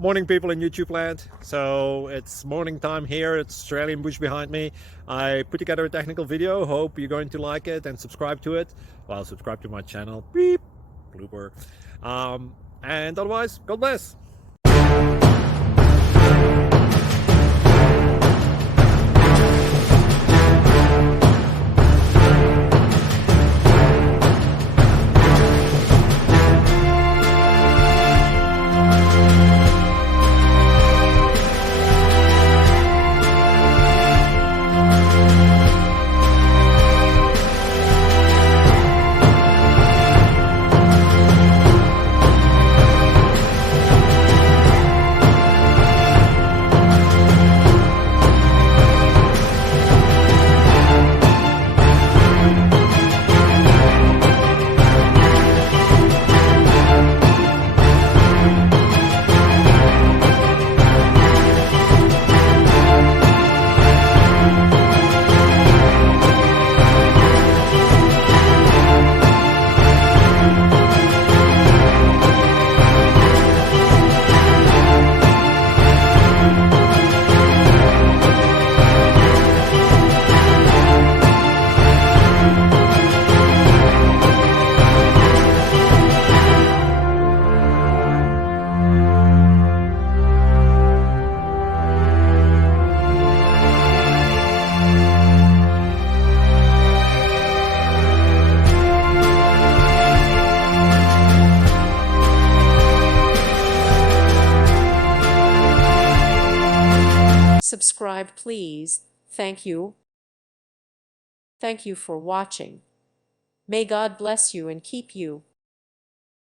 Morning, people in YouTube land. So it's morning time here. It's Australian bush behind me. I put together a technical video. Hope you're going to like it and subscribe to it. Well, subscribe to my channel. Beep, blooper. And otherwise, God bless. Subscribe, please. Thank you. Thank you for watching. May God bless you and keep you.